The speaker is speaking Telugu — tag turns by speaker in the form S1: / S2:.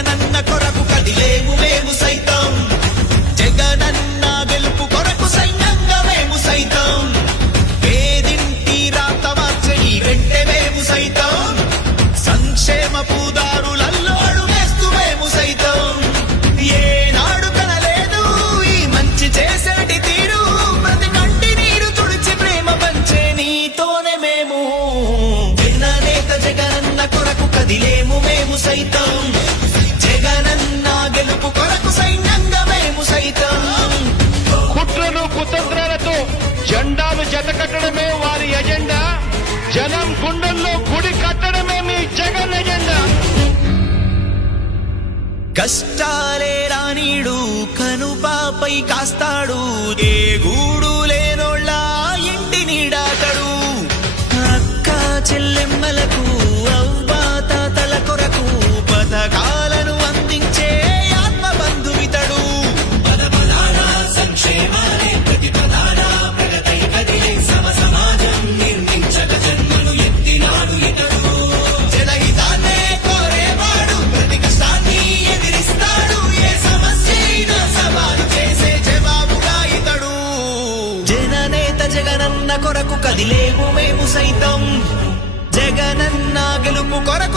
S1: జగనన్న కొరకు కదిలేము మేము సైతం. జగనన్న గెలుపు కొరకు సైన్యంగా మేము సైతం. పేదింటి రాత మార్చే ఈ వెంటే మేము సైతం. సంక్షేమ పూదారులల్లో అడుగేస్తూ మేము సైతం. ఏనాడు కనలేదు ఈ మంచి చేసేటి తీరు. ప్రతి కంటి నీరు తుడిచి ప్రేమ పంచే నీతోనే మేము. జననేత జగనన్న కొరకు కదిలేము మేము సైతం. గెలుపు కొరకు సైన్యంగా మేము సైతం.
S2: కుట్రలు కుతంత్రాలతో జెండాలు జతకట్టడమే వారి ఎజెండా. జనం గుండెల్లో గుడి కట్టడమే మీ జగన్ ఎజెండా.
S1: కష్టాలే రానీడు కనుపాపై కాస్తాడు ఏ గూడు కదిలేము మేము సైతం. జగనన్న గెలుపు కొరకు